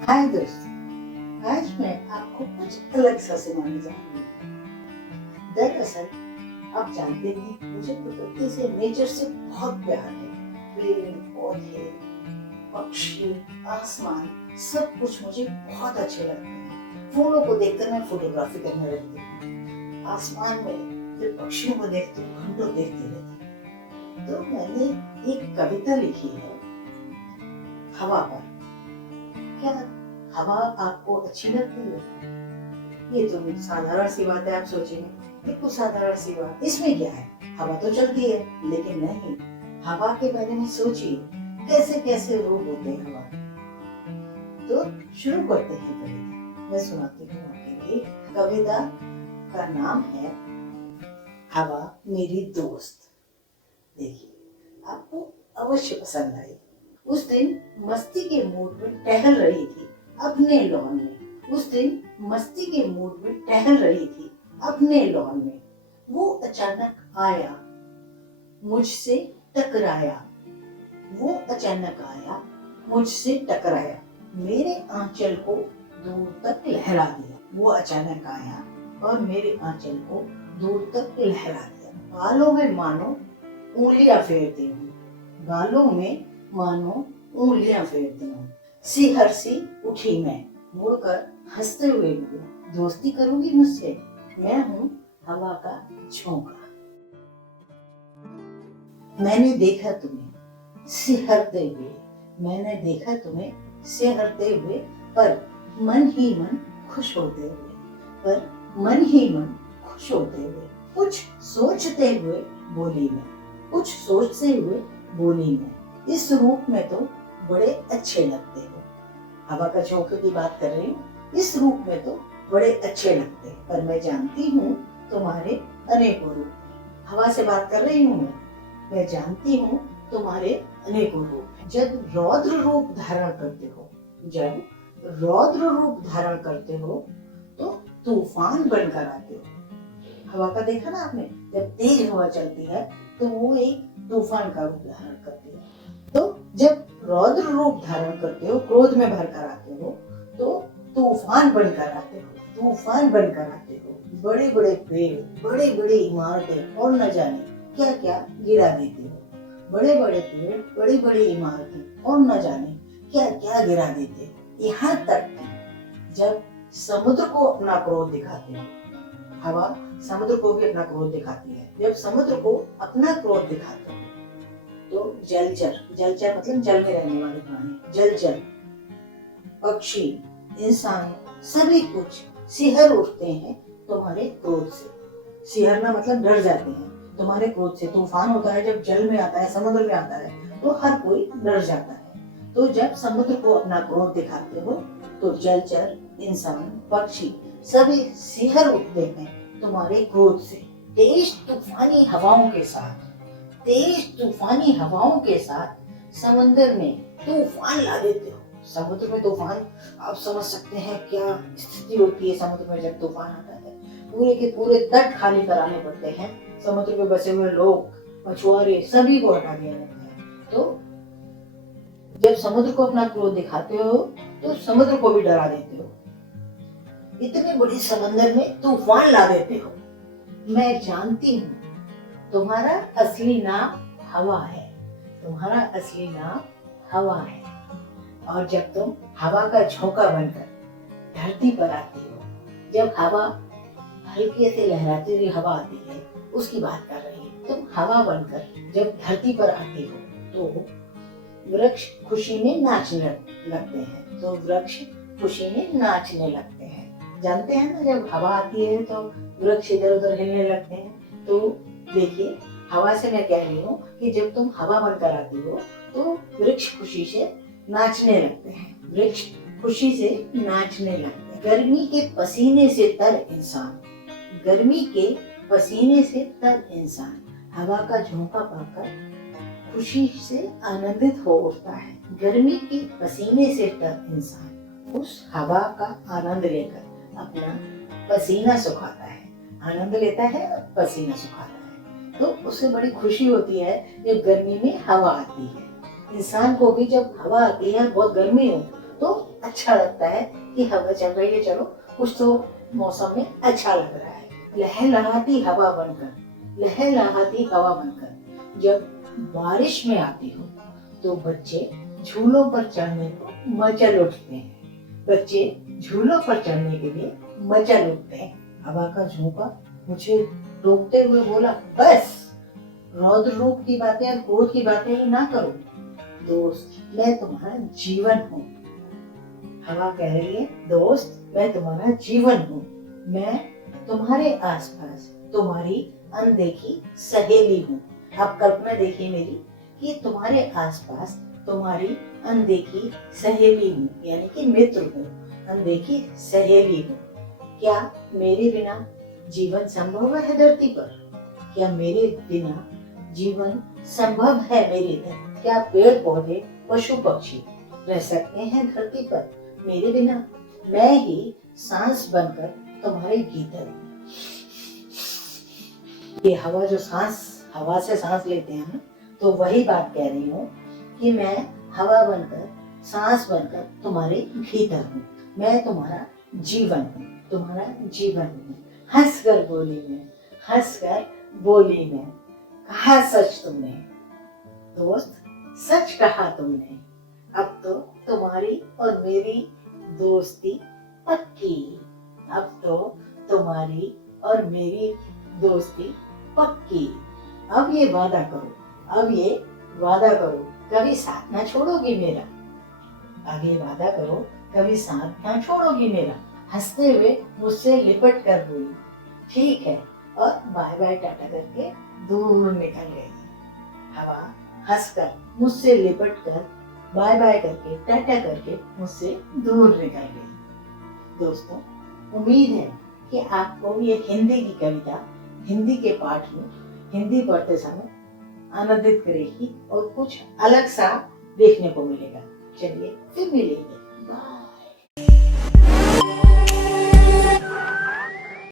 हाय दोस्तों, आज मैं आपको कुछ अलग सा सुनाने जा रही हूँ। दरअसल आप जानते हैं मुझे प्रकृति से, नेचर से बहुत प्यार है। पेड़ पौधे, पक्षी, आसमान, सब कुछ मुझे बहुत अच्छे लगते हैं। फूलों को देखकर मैं फोटोग्राफी करने लगती हूँ। आसमान में जब पक्षियों को देखती हूँ घंटों देखती रहती हूँ। तो मैंने एक कविता लिखी है हवा पर। क्या हवा आपको अच्छी लगती है? ये तो साधारण सी बात है, आप सोचेंगे बिल्कुल साधारण सी बात, इसमें क्या है, हवा तो चलती है। लेकिन नहीं, हवा के बारे में सोचिए, कैसे कैसे रूप होते हैं हवा। तो शुरू करते हैं कविता। मैं सुनाती हूँ आपके लिए। कविता का नाम है हवा मेरी दोस्त। देखिए, आपको अवश्य पसंद आएगी। उस दिन मस्ती के मूड में टहल रही थी अपने लॉन में। उस दिन मस्ती के मूड में टहल रही थी अपने लॉन में। वो अचानक आया, मुझसे टकराया। वो अचानक आया, मुझसे टकराया। मेरे आंचल को दूर तक लहरा दिया। वो अचानक आया और मेरे आंचल को दूर तक लहरा दिया। बालों में मानो उंगलियां फेरती हूँ। बालों में मानो उंगलियां फेरती हूँ। सिहर सी उठी मैं, मुड़कर हंसते हुए बोली, दोस्ती करोगी मुझसे? मैं हूँ हवा का झोंका। मैंने देखा तुम्हें सिहरते हुए, मैंने देखा तुम्हें सिहरते हुए, पर मन ही मन खुश होते हुए, पर मन ही मन खुश होते हुए। कुछ सोचते हुए बोली मैं, कुछ सोचते हुए बोली मैं, इस रूप में तो बड़े अच्छे लगते हो। हवा का झोंके की बात कर रही हूँ। इस रूप में तो बड़े अच्छे लगते हैं, पर मैं जानती हूँ तुम्हारे अनेकों रूप हैं। हवा से बात कर रही हूँ मैं जानती हूँ तुम्हारे अनेकों रूप। जब रौद्र रूप धारण करते हो, जब रौद्र रूप धारण करते हो तो तूफान बनकर आते हो। हवा का देखा ना आपने, जब तेज हवा चलती है तो वो एक तूफान का रूप धारण करती है। तो जब रौद्र रूप धारण करते हो, क्रोध में भरकर आते हो, तो तूफान बनकर आते हो, तूफान बनकर आते हो। बड़े बड़े पेड़, बड़े बड़े इमारतें और न जाने क्या क्या गिरा देते हो। बड़े बड़े पेड़, बड़ी बड़ी इमारतें और न जाने क्या क्या गिरा देते हो। यहाँ तक कि जब समुद्र को अपना क्रोध दिखाते हो, हवा समुद्र को भी अपना क्रोध दिखाती है। जब समुद्र को अपना क्रोध दिखाते हो तो जलचर, जलचर मतलब जल में रहने वाले प्राणी, जलचर, पक्षी, इंसान, सभी कुछ सिहर उठते हैं तुम्हारे क्रोध से। सिहरना मतलब डर जाते हैं तुम्हारे क्रोध से। तूफान होता है जब जल में आता है, समुद्र में आता है, तो हर कोई डर जाता है। तो जब समुद्र को अपना क्रोध दिखाते हो तो जलचर, इंसान, पक्षी सभी सिहर उठते हैं तुम्हारे क्रोध से। तेज तूफानी हवाओं के साथ, तेज तूफानी हवाओं के साथ समंदर में तूफान ला देते हो। समुद्र में तूफान, आप समझ सकते हैं क्या स्थिति होती है समुद्र में जब तूफान आता है। पूरे के पूरे तट खाली कराने पड़ते हैं। समुद्र में बसे हुए लोग, मछुआरे, सभी को हटा दिया जाता है। तो जब समुद्र को अपना क्रोध दिखाते हो तो समुद्र को भी डरा देते हो। इतने बड़े समंदर में तूफान ला देते हो। मैं जानती हूँ तुम्हारा असली नाम हवा है, तुम्हारा असली नाम हवा है। और जब तुम हवा का झोंका बनकर धरती पर आती हो, जब हवा हल्के से लहराती हुई हवा आती है, उसकी बात कर रही है। तुम हवा बनकर जब धरती पर आती हो तो वृक्ष खुशी में नाचने लगते हैं, तो वृक्ष खुशी में नाचने लगते हैं। जानते हैं ना, जब हवा आती है तो वृक्ष इधर उधर हिलने लगते हैं। तो देखिए, हवा से मैं कह रही हूँ कि जब तुम हवा बनकर आती हो तो वृक्ष खुशी से नाचने लगते हैं, वृक्ष खुशी से नाचने लगते हैं। गर्मी के पसीने से तर इंसान, गर्मी के पसीने से तर इंसान हवा का झोंका पाकर खुशी से आनंदित हो उठता है। गर्मी के पसीने से तर इंसान उस हवा का आनंद लेकर अपना पसीना सुखाता है, आनंद लेता है और पसीना सुखाता है। तो उसे बड़ी खुशी होती है जब गर्मी में हवा आती है। इंसान को भी जब हवा आती है, बहुत गर्मी हो, तो अच्छा लगता है कि हवा चल रही है, चलो कुछ तो मौसम में अच्छा लग रहा है। लहलहाती हवा बनकर, लहलहाती हवा बनकर जब बारिश में आती हो तो बच्चे झूलों पर चढ़ने को मचल उठते हैं। बच्चे झूलों पर चढ़ने के लिए मचल उठते हैं। हवा का झोंका मुझे रोकते हुए बोला, बस रौद्र रूप की बातें और क्रोध की बातें ही ना करो दोस्त, मैं तुम्हारा जीवन हूँ। हवा कह रही है, दोस्त मैं तुम्हारा जीवन हूँ, मैं तुम्हारे आसपास तुम्हारी अनदेखी सहेली हूँ। आप कल्पना देखिए मेरी कि तुम्हारे आसपास तुम्हारी अनदेखी सहेली हूँ, यानी कि मित्र हूँ, अनदेखी सहेली हूँ। क्या मेरे बिना जीवन संभव है धरती पर? क्या मेरे बिना जीवन संभव है मेरे इधर? क्या पेड़ पौधे पशु पक्षी रह सकते हैं धरती पर मेरे बिना? मैं ही सांस बनकर तुम्हारे भीतर हूँ। ये हवा जो हवा से सांस लेते हैं ना, तो वही बात कह रही हूँ कि मैं हवा बनकर, सांस बनकर तुम्हारे भीतर हूँ। मैं तुम्हारा जीवन हूँ, तुम्हारा जीवन हूँ। हंसकर बोली मैं, हंसकर बोली मैं, कहा सच तुमने दोस्त, सच कहा तुमने। अब तो तुम्हारी और मेरी दोस्ती पक्की। अब तो तुम्हारी और मेरी दोस्ती पक्की। अब ये वादा करो, अब ये वादा करो, कभी साथ ना छोड़ोगी मेरा। अब ये वादा करो, कभी साथ ना छोड़ोगी मेरा। हंसते हुए मुझसे लिपट कर बोली, ठीक है, और बाय बाय टाटा करके दूर निकल गई। हवा हंसकर मुझसे लिपट कर बाय बाय करके टाटा करके मुझसे दूर निकल गई। दोस्तों, उम्मीद है कि आपको ये हिंदी की कविता, हिंदी के पाठ में हिंदी पढ़ते समय आनंदित करेगी और कुछ अलग सा देखने को मिलेगा। चलिए फिर मिलेंगे।